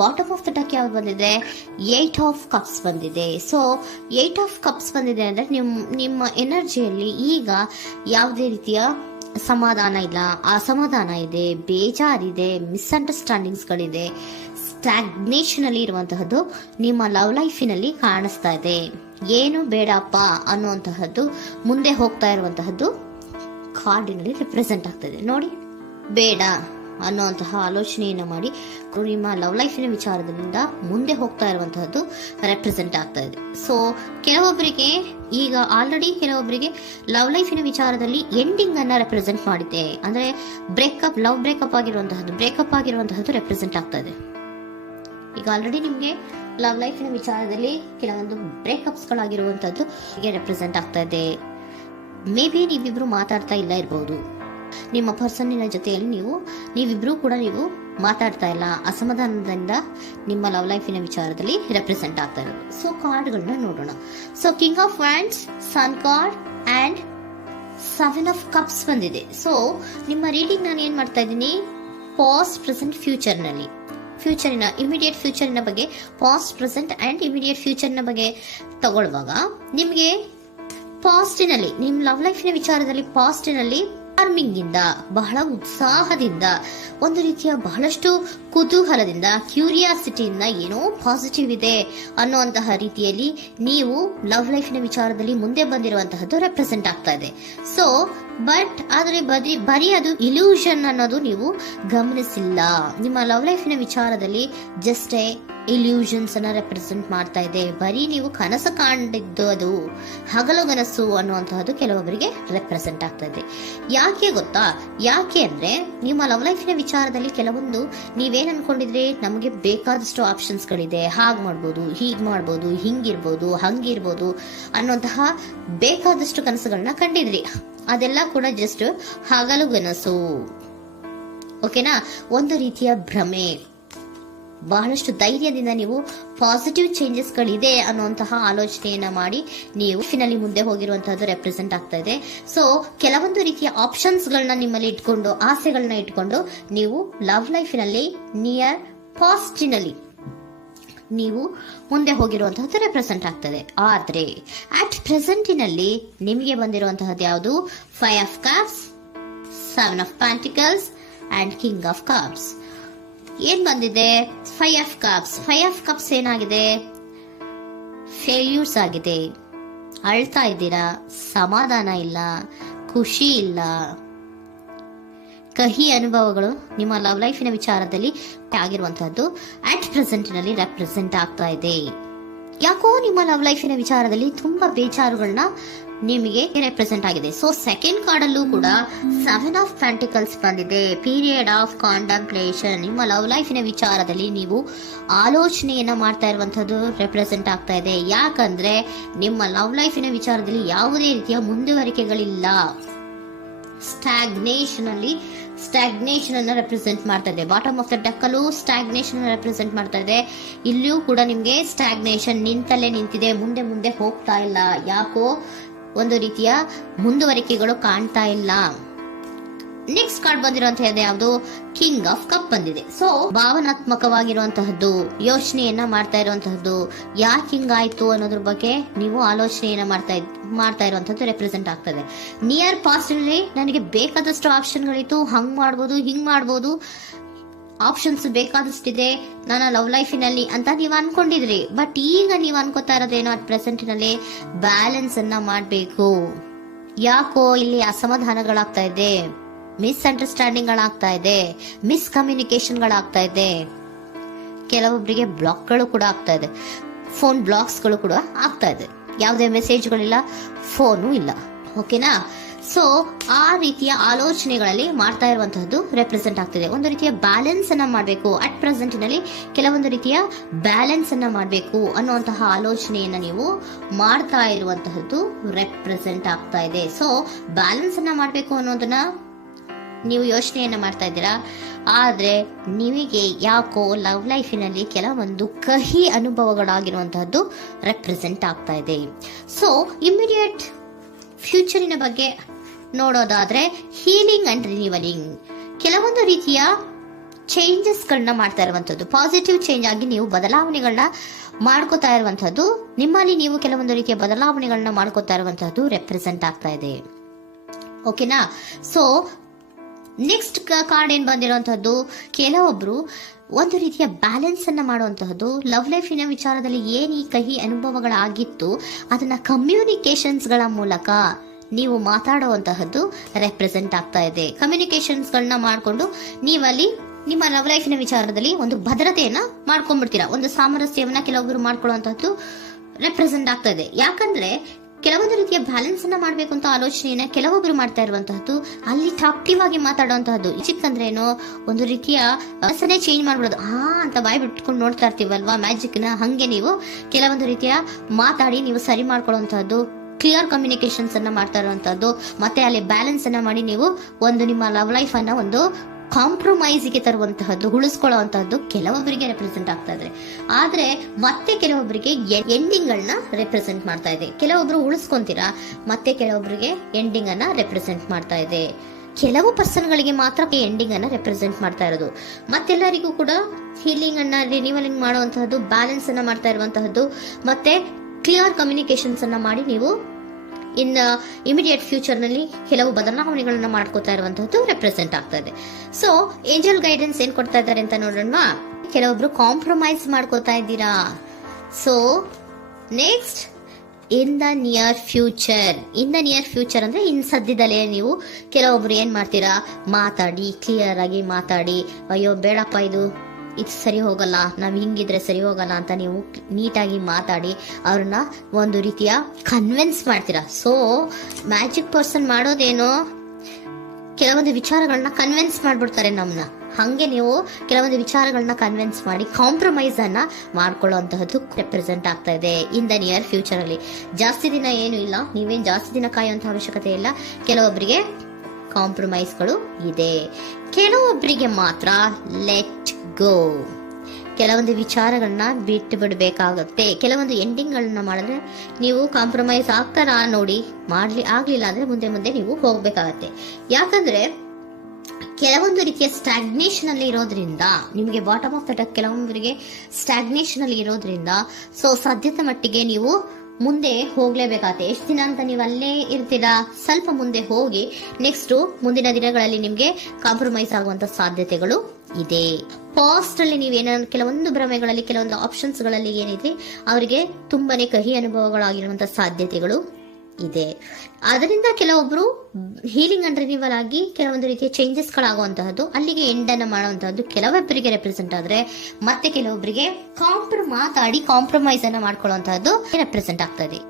Bottom of the deck ಯಾವ್ದು ಬಂದಿದೆ, 8 of cups ಬಂದಿದೆ. ಸೊ 8 ಆಫ್ ಕಪ್ಸ್ ಬಂದಿದೆ ಅಂದ್ರೆ ನಿಮ್ಮ ಎನರ್ಜಿಯಲ್ಲಿ ಈಗ ಯಾವುದೇ ರೀತಿಯ ಸಮಾಧಾನ ಇಲ್ಲ, ಅಸಮಾಧಾನ ಇದೆ, ಬೇಜಾರಿದೆ, ಮಿಸ್ಅಂಡರ್ಸ್ಟ್ಯಾಂಡಿಂಗ್ಸ್ಗಳಿದೆ, ಸ್ಟಾಗ್ನೇಷನ್ ಅಲ್ಲಿ ಇರುವಂತಹದ್ದು ನಿಮ್ಮ ಲವ್ ಲೈಫಿನಲ್ಲಿ ಕಾಣಿಸ್ತಾ ಇದೆ. ಏನು ಬೇಡಪ್ಪ ಅನ್ನುವಂತಹದ್ದು ಮುಂದೆ ಹೋಗ್ತಾ ಇರುವಂತಹದ್ದು ಕಾರ್ಡಿನಲ್ಲಿ ರೆಪ್ರೆಸೆಂಟ್ ಆಗ್ತದೆ. ನೋಡಿ, ಬೇಡ ಅನ್ನುವಂತಹ ಆಲೋಚನೆಯನ್ನು ಮಾಡಿ ನಿಮ್ಮ ಲವ್ ಲೈಫಿನ ವಿಚಾರದಿಂದ ಮುಂದೆ ಹೋಗ್ತಾ ಇರುವಂತಹದ್ದು ರೆಪ್ರೆಸೆಂಟ್ ಆಗ್ತಾ ಇದೆ. ಸೊ ಕೆಲವೊಬ್ಬರಿಗೆ ಈಗ ಆಲ್ರೆಡಿ ಕೆಲವೊಬ್ಬರಿಗೆ ಲವ್ ಲೈಫಿನ ವಿಚಾರದಲ್ಲಿ ಎಂಡಿಂಗ್ ಅನ್ನ ರೆಪ್ರೆಸೆಂಟ್ ಮಾಡಿದೆ. ಅಂದ್ರೆ ಲವ್ ಬ್ರೇಕಪ್ ಆಗಿರುವಂತಹದ್ದು ರೆಪ್ರೆಸೆಂಟ್ ಆಗ್ತಾ ಇದೆ. ಈಗ ಆಲ್ರೆಡಿ ನಿಮ್ಗೆ ಲವ್ ಲೈಫಿನ ವಿಚಾರದಲ್ಲಿ ಕೆಲವೊಂದು ಬ್ರೇಕಪ್ಸ್ ಗಳಾಗಿರುವಂತದ್ದು ರೆಪ್ರೆಸೆಂಟ್ ಆಗ್ತಾ ಇದೆ. ಮೇ ಬಿ ನೀವಿಬ್ರು ಮಾತಾಡ್ತಾ ಇಲ್ಲ ಇರಬಹುದು, ನಿಮ್ಮ ಪರ್ಸನ್ನಿನ ಜೊತೆಯಲ್ಲಿ ನೀವಿಬ್ರು ಕೂಡ ಮಾತಾಡ್ತಾ ಇಲ್ಲ, ಅಸಮಾಧಾನದಿಂದ ನಿಮ್ಮ ಲವ್ ಲೈಫಿನ ವಿಚಾರದಲ್ಲಿ ರೆಪ್ರೆಸೆಂಟ್ ಆಗ್ತಾ ಇರೋದು. ಸೊ ಕಾರ್ಡ್ಗಳನ್ನ ನೋಡೋಣ. So king of wands, sun card and 7 of cups ಬಂದಿದೆ. ಸೊ ನಿಮ್ಮ ರೀಡಿಂಗ್ ನಾನು ಏನ್ ಮಾಡ್ತಾ ಇದ್ದೀನಿ, ಪಾಸ್ಟ್, ಪ್ರೆಸೆಂಟ್, ಇಮಿಡಿಯೇಟ್ ಫ್ಯೂಚರಿನ ಬಗ್ಗೆ, ಪಾಸ್ಟ್, ಪ್ರೆಸೆಂಟ್ ಅಂಡ್ ಇಮಿಡಿಯೇಟ್ ಫ್ಯೂಚರ್ನ ಬಗ್ಗೆ ತಗೊಳ್ಳುವಾಗ ನಿಮಗೆ ಪಾಸ್ಟಿನಲ್ಲಿ, ನಿಮ್ಮ ಲವ್ ಲೈಫಿನ ವಿಚಾರದಲ್ಲಿ ಪಾಸ್ಟಿನಲ್ಲಿ ಚಾರ್ಮಿಂಗ್ ಇಂದ, ಬಹಳ ಉತ್ಸಾಹದಿಂದ, ಒಂದು ರೀತಿಯ ಬಹಳಷ್ಟು ಕುತೂಹಲದಿಂದ, ಕ್ಯೂರಿಯಾಸಿಟಿಯಿಂದ ಏನೋ ಪಾಸಿಟಿವ್ ಇದೆ ಅನ್ನುವಂತಹ ರೀತಿಯಲ್ಲಿ ನೀವು ಲವ್ ಲೈಫಿನ ವಿಚಾರದಲ್ಲಿ ಮುಂದೆ ಬಂದಿರುವಂತಹದ್ದು ರೆಪ್ರೆಸೆಂಟ್ ಆಗ್ತಾ ಇದೆ. ಸೊ ಆದರೆ ಬರೀ ಅದು ಇಲ್ಯೂಷನ್ ಅನ್ನೋದು ನೀವು ಗಮನಿಸಿಲ್ಲ. ನಿಮ್ಮ ಲವ್ ಲೈಫಿನ ವಿಚಾರದಲ್ಲಿ ಜಸ್ಟ್ ಇಲ್ಯೂಷನ್ಸ್ ಅನ್ನ ರೆಪ್ರೆಸೆಂಟ್ ಮಾಡ್ತಾ ಇದೆ. ಬರೀ ನೀವು ಕನಸು ಕಾಣಿದ್ದು ಅದು ಹಗಲುಗನಸು ಅನ್ನುವಂತಹದ್ದು ಕೆಲವೊಬ್ಬರಿಗೆ ರೆಪ್ರೆಸೆಂಟ್ ಆಗ್ತಾ ಇದೆ. ಯಾಕೆ ಗೊತ್ತಾ? ಯಾಕೆ ಅಂದ್ರೆ ನಿಮ್ಮ ಲವ್ ಲೈಫಿನ ವಿಚಾರದಲ್ಲಿ ಕೆಲವೊಂದು ನೀವೇನ್ ಅನ್ಕೊಂಡಿದ್ರೆ, ನಮಗೆ ಬೇಕಾದಷ್ಟು ಆಪ್ಷನ್ಸ್ ಗಳಿದೆ, ಹಾಗ್ ಮಾಡ್ಬೋದು, ಹೀಗ್ ಮಾಡ್ಬೋದು, ಹಿಂಗಿರ್ಬೋದು, ಹಂಗಿರ್ಬೋದು ಅನ್ನುವಂತಹ ಬೇಕಾದಷ್ಟು ಕನಸುಗಳನ್ನ ಕಂಡಿದ್ರಿ. ಅದೆಲ್ಲ ಕೂಡ ಜಸ್ಟ್ ಹಗಲುಗನಸು. ಓಕೆನಾ? ಒಂದು ರೀತಿಯ ಭ್ರಮೆ. ಬಹಳಷ್ಟು ಧೈರ್ಯದಿಂದ ನೀವು ಪಾಸಿಟಿವ್ ಚೇಂಜಸ್ ಗಳಿದೆ ಅನ್ನುವಂತಹ ಆಲೋಚನೆಯನ್ನ ಮಾಡಿ ನೀವು ಫಿನಲ್ಲಿ ಮುಂದೆ ಹೋಗಿರುವಂತಹದ್ದು ರೆಪ್ರೆಸೆಂಟ್ ಆಗ್ತಾ ಇದೆ. ಸೊ ಕೆಲವೊಂದು ರೀತಿಯ ಆಪ್ಷನ್ಸ್ ಗಳನ್ನ ನಿಮ್ಮಲ್ಲಿ ಇಟ್ಕೊಂಡು, ಆಸೆಗಳನ್ನ ಇಟ್ಕೊಂಡು ನೀವು ಲವ್ ಲೈಫಿನಲ್ಲಿ ನಿಯರ್ ಪಾಸ್ಟಿನಲ್ಲಿ ನೀವು ಮುಂದೆ ಹೋಗಿರುವಂತಹದ್ದು ರೆಪ್ರೆಸೆಂಟ್ ಆಗ್ತದೆ. ಆದ್ರೆ ಅಟ್ ಪ್ರೆಸೆಂಟಿನಲ್ಲಿ ನಿಮಗೆ ಬಂದಿರುವಂತಹದ್ದು ಯಾವುದು? 5 of cups, 7 of pentacles and king of cups. ಏನ್ ಬಂದಿದೆ? 5 ಆಫ್ ಕಪ್ಸ್. 5 ಆಫ್ ಕಪ್ಸ್ ಏನಾಗಿದೆ? ಫೇಲ್ಯೂರ್ಸ್ ಆಗಿದೆ, ಅಳ್ತಾ ಇದ್ದೀರಾ, ಸಮಾಧಾನ ಇಲ್ಲ, ಖುಷಿ ಇಲ್ಲ, ಕಹಿ ಅನುಭವಗಳು ನಿಮ್ಮ ಲವ್ ಲೈಫಿನ ವಿಚಾರದಲ್ಲಿ ಆಗಿರುವಂತಹದ್ದು ಅಟ್ ಪ್ರೆಸೆಂಟಿನಲ್ಲಿ ರೆಪ್ರೆಸೆಂಟ್ ಆಗ್ತಾ ಇದೆ. ಯಾಕೋ ನಿಮ್ಮ ಲವ್ ಲೈಫಿನ ವಿಚಾರದಲ್ಲಿ ತುಂಬಾ ಬೇಜಾರುಗಳನ್ನ ನಿಮಗೆ ರೆಪ್ರೆಸೆಂಟ್ ಆಗಿದೆ. ಸೊ ಸೆಕೆಂಡ್ ಕಾರ್ಡ್ ಅಲ್ಲೂ ಕೂಡ 7 ಆಫ್ ಪ್ಯಾಂಟಿಕಲ್ಸ್ ಬಂದಿದೆ. Period of contemplation. ನಿಮ್ಮ ಲವ್ ಲೈಫಿನ ವಿಚಾರದಲ್ಲಿ ನೀವು ಆಲೋಚನೆಯನ್ನ ಮಾಡ್ತಾ ಇರುವಂತಹದ್ದು ರೆಪ್ರೆಸೆಂಟ್ ಆಗ್ತಾ ಇದೆ. ಯಾಕಂದ್ರೆ ನಿಮ್ಮ ಲವ್ ಲೈಫಿನ ವಿಚಾರದಲ್ಲಿ ಯಾವುದೇ ರೀತಿಯ ಮುಂದುವರಿಕೆಗಳಿಲ್ಲ. ಸ್ಟಾಗ್ನೇಷನ್ ಅನ್ನ ರೆಪ್ರೆಸೆಂಟ್ ಮಾಡ್ತಾ ಇದೆ. ಬಾಟಮ್ ಆಫ್ ದ ಡೆಕ್ ಅಲ್ಲೂ ಸ್ಟಾಗ್ನೇಷನ್ ರೆಪ್ರೆಸೆಂಟ್ ಮಾಡ್ತಾ ಇದೆ. ಇಲ್ಲಿಯೂ ಕೂಡ ನಿಮ್ಗೆ ಸ್ಟಾಗ್ನೇಷನ್, ನಿಂತಲ್ಲೇ ನಿಂತಿದೆ, ಮುಂದೆ ಹೋಗ್ತಾ ಇಲ್ಲ. ಯಾಕೋ ಒಂದು ರೀತಿಯ ಮುಂದುವರಿಕೆಗಳು ಕಾಣ್ತಾ ಇಲ್ಲ. ನೆಕ್ಸ್ಟ್ ಕಾರ್ಡ್ ಬಂದಿರುವಂತಹದ್ದು ಯಾವುದು? ಕಿಂಗ್ ಆಫ್ ಕಪ್ ಬಂದಿದೆ. ಸೊ ಭಾವನಾತ್ಮಕವಾಗಿರುವಂತಹದ್ದು, ಯೋಚನೆಯನ್ನ ಮಾಡ್ತಾ ಇರುವಂತಹದ್ದು, ಯಾಕೆ ಹಿಂಗಾಯ್ತು ಅನ್ನೋದ್ರ ಬಗ್ಗೆ ನೀವು ಆಲೋಚನೆಯನ್ನ ಮಾಡ್ತಾ ಇರುವಂತಹದ್ದು ರೆಪ್ರೆಸೆಂಟ್ ಆಗ್ತದೆ. ನಿಯರ್ ಪಾಸ್ಟ್ ಅಲ್ಲಿ ನನಗೆ ಬೇಕಾದಷ್ಟು ಆಪ್ಷನ್ಗಳಿತ್ತು, ಹಂಗ್ ಮಾಡ್ಬೋದು, ಹಿಂಗ್ ಮಾಡ್ಬೋದು, ಆಪ್ಷನ್ಸ್ ಬೇಕಾದಷ್ಟಿದೆ ನನ್ನ ಲವ್ ಲೈಫಿನಲ್ಲಿ ಅಂತ ನೀವು ಅನ್ಕೊಂಡಿದ್ರಿ. ಬಟ್ ಈಗ ನೀವು ಅನ್ಕೋತಾ ಇರೋದೇನೋ ಅಟ್ ಪ್ರೆಸೆಂಟಿನಲ್ಲಿ ಬ್ಯಾಲೆನ್ಸ್ ಅನ್ನ ಮಾಡ್ಬೇಕು. ಯಾಕೋ ಇಲ್ಲಿ ಅಸಮಾಧಾನಗಳಾಗ್ತಾ ಇದೆ, ಮಿಸ್ಅಂಡರ್ಸ್ಟ್ಯಾಂಡಿಂಗ್ ಗಳಾಗ್ತಾ ಇದೆ, ಮಿಸ್ಕಮ್ಯುನಿಕೇಶನ್ ಗಳಾಗ್ತಾ ಇದೆ. ಕೆಲವೊಬ್ಬರಿಗೆ ಬ್ಲಾಕ್ಗಳು ಕೂಡ ಆಗ್ತಾ ಇದೆ, ಫೋನ್ ಬ್ಲಾಕ್ಸ್ಗಳು ಕೂಡ ಆಗ್ತಾ ಇದೆ. ಯಾವುದೇ ಮೆಸೇಜ್ಗಳಿಲ್ಲ, ಫೋನು ಇಲ್ಲ. ಓಕೆನಾ? ಸೊ ಆ ರೀತಿಯ ಆಲೋಚನೆಗಳಲ್ಲಿ ಮಾಡ್ತಾ ಇರುವಂತಹದ್ದು ರೆಪ್ರೆಸೆಂಟ್ ಆಗ್ತಿದೆ. ಒಂದು ರೀತಿಯ ಬ್ಯಾಲೆನ್ಸ್ ಅನ್ನ ಮಾಡಬೇಕು. ಅಟ್ ಪ್ರೆಸೆಂಟಿನಲ್ಲಿ ಕೆಲವೊಂದು ರೀತಿಯ ಬ್ಯಾಲೆನ್ಸ್ ಅನ್ನ ಮಾಡಬೇಕು ಅನ್ನುವಂತಹ ಆಲೋಚನೆಯನ್ನ ನೀವು ಮಾಡ್ತಾ ಇರುವಂತಹದ್ದು ರೆಪ್ರೆಸೆಂಟ್ ಆಗ್ತಾ ಇದೆ. ಸೊ ಬ್ಯಾಲೆನ್ಸ್ ಅನ್ನ ಮಾಡಬೇಕು ಅನ್ನೋದನ್ನ ನೀವು ಯೋಚನೆಯನ್ನ ಮಾಡ್ತಾ ಇದ್ದೀರಾ. ಆದ್ರೆ ನಿಮಗೆ ಯಾಕೋ ಲವ್ ಲೈಫಿನಲ್ಲಿ ಕೆಲವೊಂದು ಕಹಿ ಅನುಭವಗಳಾಗಿರುವಂತಹದ್ದು ರೆಪ್ರೆಸೆಂಟ್ ಆಗ್ತಾ ಇದೆ. ಸೊ ಇಮಿಡಿಯೇಟ್ ಫ್ಯೂಚರಿನ ಬಗ್ಗೆ ನೋಡೋದಾದ್ರೆ ಹೀಲಿಂಗ್ ಅಂಡ್ ರಿನಿವಲಿಂಗ್, ಕೆಲವೊಂದು ರೀತಿಯ ಚೇಂಜಸ್ಗಳನ್ನ ಮಾಡ್ತಾ ಇರುವಂತದ್ದು, ಪಾಸಿಟಿವ್ ಚೇಂಜ್ ಆಗಿ ನೀವು ಬದಲಾವಣೆಗಳನ್ನ ಮಾಡ್ಕೋತಾ ಇರುವಂತದ್ದು, ನಿಮ್ಮಲ್ಲಿ ನೀವು ಕೆಲವೊಂದು ರೀತಿಯ ಬದಲಾವಣೆಗಳನ್ನ ಮಾಡ್ಕೋತಾ ಇರುವಂತದ್ದು ರೆಪ್ರೆಸೆಂಟ್ ಆಗ್ತಾ ಇದೆ. ಓಕೆನಾ? ಸೊ ನೆಕ್ಸ್ಟ್ ಕಾರ್ಡ್ ಏನ್ ಬಂದಿರುವಂತದ್ದು, ಕೆಲವೊಬ್ರು ಒಂದು ರೀತಿಯ ಬ್ಯಾಲೆನ್ಸ್ ಅನ್ನ ಮಾಡುವಂತಹದ್ದು, ಲವ್ ಲೈಫಿನ ವಿಚಾರದಲ್ಲಿ ಏನ್ ಈ ಕಹಿ ಅನುಭವಗಳಾಗಿತ್ತು ಅದನ್ನ ಕಮ್ಯುನಿಕೇಶನ್ಸ್ ಗಳ ಮೂಲಕ ನೀವು ಮಾತಾಡುವಂತಹದ್ದು ರೆಪ್ರೆಸೆಂಟ್ ಆಗ್ತಾ ಇದೆ. ಕಮ್ಯುನಿಕೇಶನ್ಸ್ ಗಳನ್ನ ಮಾಡ್ಕೊಂಡು ನೀವಲ್ಲಿ ನಿಮ್ಮ ಲವ್ ಲೈಫಿನ ವಿಚಾರದಲ್ಲಿ ಒಂದು ಭದ್ರತೆಯನ್ನ ಮಾಡ್ಕೊಂಡ್ಬಿಡ್ತೀರಾ, ಒಂದು ಸಾಮರಸ್ಯವನ್ನ ಕೆಲವೊಬ್ರು ಮಾಡ್ಕೊಳ್ಳುವಂತಹದ್ದು ರೆಪ್ರೆಸೆಂಟ್ ಆಗ್ತಾ ಇದೆ. ಯಾಕಂದ್ರೆ ಕೆಲವೊಂದು ರೀತಿಯ ಬ್ಯಾಲೆನ್ಸ್ ಅನ್ನ ಮಾಡ್ಬೇಕು ಅಂತ ಆಲೋಚನೆಯನ್ನ ಕೆಲವೊಬ್ರು ಮಾಡ್ತಾ ಇರುವಂತಹದ್ದು, ಅಲ್ಲಿ ಟಾಕ್ಟಿವ್ ಆಗಿ ಮಾತಾಡುವಂತಹದ್ದು. ಚಿಕ್ಕಂದ್ರೇನೋ ಒಂದು ರೀತಿಯ ಹೆಸರೇ ಚೇಂಜ್ ಮಾಡ್ಬಿಡೋದು, ಅಂತ ಬಾಯಿ ಬಿಟ್ಕೊಂಡು ನೋಡ್ತಾ ಇರ್ತೀವಲ್ವಾ ಮ್ಯಾಜಿಕ್ ನ, ಹಂಗೆ ನೀವು ಕೆಲವೊಂದು ರೀತಿಯ ಮಾತಾಡಿ ನೀವು ಸರಿ ಮಾಡ್ಕೊಳ್ಳುವಂತಹದ್ದು, ಕ್ಲಿಯರ್ ಕಮ್ಯುನಿಕೇಶನ್ಸ್ ಅನ್ನ ಮಾಡ್ತಾ ಇರುವಂತಹದ್ದು, ಮತ್ತೆ ಅಲ್ಲಿ ಬ್ಯಾಲೆನ್ಸ್ ಅನ್ನ ಮಾಡಿ ನೀವು ಒಂದು ನಿಮ್ಮ ಲವ್ ಲೈಫ್ ಅನ್ನ ಒಂದು ಕಾಂಪ್ರಮೈಸ್ಗೆ ತರುವಂತಹದ್ದು, ಉಳಿಸ್ಕೊಳ್ಳುವಂತಹದ್ದು ಕೆಲವೊಬ್ಬರಿಗೆ ರೆಪ್ರೆಸೆಂಟ್ ಆಗ್ತಾ ಇದೆ. ಆದ್ರೆ ಮತ್ತೆ ಕೆಲವೊಬ್ಬರಿಗೆ ಎಂಡಿಂಗ್ ಗಳನ್ನ ರೆಪ್ರೆಸೆಂಟ್ ಮಾಡ್ತಾ ಇದೆ. ಕೆಲವೊಬ್ರು ಉಳಿಸ್ಕೊಂತೀರಾ, ಮತ್ತೆ ಕೆಲವೊಬ್ಬರಿಗೆ ಎಂಡಿಂಗ್ ಅನ್ನ ರೆಪ್ರೆಸೆಂಟ್ ಮಾಡ್ತಾ ಇದೆ. ಕೆಲವು ಪರ್ಸನ್ ಗಳಿಗೆ ಮಾತ್ರ ಎಂಡಿಂಗ್ ಅನ್ನ ರೆಪ್ರೆಸೆಂಟ್ ಮಾಡ್ತಾ ಇರೋದು, ಮತ್ತೆಲ್ಲರಿಗೂ ಕೂಡ ಹೀಲಿಂಗ್ ಅನ್ನ ರಿನಿವಲಿಂಗ್ ಮಾಡುವಂತಹದ್ದು, ಬ್ಯಾಲೆನ್ಸ್ ಅನ್ನ ಮಾಡ್ತಾ ಇರುವಂತಹದ್ದು, ಮತ್ತೆ ಕ್ಲಿಯರ್ ಕಮ್ಯುನಿಕೇಶನ್ಸ್ ಅನ್ನ ಮಾಡಿ ನೀವು ಇಮಿಡಿಯೇಟ್ ಫ್ಯೂಚರ್ ನಲ್ಲಿ ಕೆಲವು ಬದಲಾವಣೆಗಳನ್ನ ಮಾಡ್ಕೋತಾ ಇರುವಂತಹದ್ದು ರೆಪ್ರೆಸೆಂಟ್ ಆಗ್ತಾ ಇದೆ. ಸೊ ಏಂಜಲ್ ಗೈಡೆನ್ಸ್ ಏನ್ ಕೊಡ್ತಾ ಇದ್ದಾರೆ ಅಂತ ನೋಡೋಣ. ಕೆಲವೊಬ್ರು ಕಾಂಪ್ರಮೈಸ್ ಮಾಡ್ಕೋತಾ ಇದ್ದೀರಾ. So next, in the near future ಅಂದ್ರೆ ಇನ್ ಸದ್ಯದಲ್ಲೇ ನೀವು ಕೆಲವೊಬ್ರು ಏನ್ ಮಾಡ್ತೀರಾ, ಮಾತಾಡಿ ಕ್ಲಿಯರ್ ಆಗಿ ಮಾತಾಡಿ, ಅಯ್ಯೋ ಬೇಡಪ್ಪ ಇದು ಸರಿ ಹೋಗಲ್ಲ, ನಾವ್ ಹಿಂಗಿದ್ರೆ ಸರಿ ಹೋಗಲ್ಲ ಅಂತ ನೀವು ನೀಟಾಗಿ ಮಾತಾಡಿ ಅವ್ರನ್ನ ಒಂದು ರೀತಿಯ ಕನ್ವಿನ್ಸ್ ಮಾಡ್ತೀರಾ. ಸೊ ಮ್ಯಾಜಿಕ್ ಪರ್ಸನ್ ಮಾಡೋದೇನೋ ಕೆಲವೊಂದು ವಿಚಾರಗಳನ್ನ ಕನ್ವಿನ್ಸ್ ಮಾಡ್ಬಿಡ್ತಾರೆ ನಮ್ನ, ಹಂಗೆ ನೀವು ಕೆಲವೊಂದು ವಿಚಾರಗಳನ್ನ ಕನ್ವಿನ್ಸ್ ಮಾಡಿ ಕಾಂಪ್ರಮೈಸ್ ಅನ್ನ ಮಾಡ್ಕೊಳ್ಳುವಂತಹದ್ದು ರೆಪ್ರೆಸೆಂಟ್ ಆಗ್ತಾ ಇದೆ ಇನ್ ದ ನಿಯರ್ ಫ್ಯೂಚರ್ ಅಲ್ಲಿ. ಜಾಸ್ತಿ ದಿನ ಏನು ಇಲ್ಲ, ನೀವೇನ್ ಜಾಸ್ತಿ ದಿನ ಕಾಯುವಂತ ಅವಶ್ಯಕತೆ ಇಲ್ಲ. ಕೆಲವೊಬ್ಬರಿಗೆ ಕಾಂಪ್ರಮೈಸ್ಗಳು ಇದೆ, ಕೆಲವೊಬ್ಬರಿಗೆ ಮಾತ್ರ ಲೆಟ್ ಗೋ, ಕೆಲವೊಂದು ವಿಚಾರಗಳನ್ನ ಬಿಟ್ಟು ಬಿಡಬೇಕಾಗುತ್ತೆ. ಕೆಲವೊಂದು ಎಂಡಿಂಗ್ ಗಳನ್ನ ಮಾಡಿದ್ರೆ ನೀವು ಕಾಂಪ್ರಮೈಸ್ ಆಗ್ತಾರಾ ನೋಡಿ, ಆಗ್ಲಿಲ್ಲ ಅಂದ್ರೆ ಮುಂದೆ ನೀವು ಹೋಗ್ಬೇಕಾಗತ್ತೆ. ಯಾಕಂದ್ರೆ ಕೆಲವೊಂದು ರೀತಿಯ ಸ್ಟಾಗ್ನೇಷನ್ ಅಲ್ಲಿ ಇರೋದ್ರಿಂದ, ನಿಮಗೆ ಬಾಟಮ್ ಆಫ್ ದ ಡಕ್ ಕೆಲವೊಬ್ಬರಿಗೆ ಸ್ಟಾಗ್ನೇಷನ್ ಅಲ್ಲಿ ಇರೋದ್ರಿಂದ, ಸೊ ಸಾಧ್ಯತೆ ಮಟ್ಟಿಗೆ ನೀವು ಮುಂದೆ ಹೋಗ್ಲೇಬೇಕಾಗತ್ತೆ. ಎಷ್ಟು ದಿನ ಅಂತ ನೀವು ಅಲ್ಲೇ ಇರ್ತೀರಾ, ಸ್ವಲ್ಪ ಮುಂದೆ ಹೋಗಿ ನೆಕ್ಸ್ಟ್ ಮುಂದಿನ ದಿನಗಳಲ್ಲಿ ನಿಮ್ಗೆ ಕಾಂಪ್ರಮೈಸ್ ಆಗುವಂತ ಸಾಧ್ಯತೆಗಳು ಇದೆ. ಪಾಸ್ಟ್ ಅಲ್ಲಿ ನೀವೇನ ಕೆಲವೊಂದು ಭ್ರಮೆಗಳಲ್ಲಿ, ಕೆಲವೊಂದು ಆಪ್ಷನ್ಸ್ ಗಳಲ್ಲಿ ಏನಿದೆ ಅವರಿಗೆ ತುಂಬಾನೇ ಕಹಿ ಅನುಭವಗಳಾಗಿರುವಂತಹ ಸಾಧ್ಯತೆಗಳು ಇದೆ. ಅದರಿಂದ ಕೆಲವೊಬ್ರು ಹೀಲಿಂಗ್ ಅಂಡ್ ರಿನಿವಲ್ ಆಗಿ ಕೆಲವೊಂದು ರೀತಿಯ ಚೇಂಜಸ್ ಗಳಾಗುವಂತಹದ್ದು, ಅಲ್ಲಿಗೆ ಎಂಡ್ ಅನ್ನ ಮಾಡುವಂತಹದ್ದು ಕೆಲವೊಬ್ಬರಿಗೆ ರೆಪ್ರೆಸೆಂಟ್ ಆದ್ರೆ, ಮತ್ತೆ ಕೆಲವೊಬ್ಬರಿಗೆ ಮಾತಾಡಿ ಕಾಂಪ್ರಮೈಸ್ ಅನ್ನ ಮಾಡ್ಕೊಳ್ಳುವಂತಹದ್ದು ರೆಪ್ರೆಸೆಂಟ್ ಆಗ್ತಾ ಇದೆ.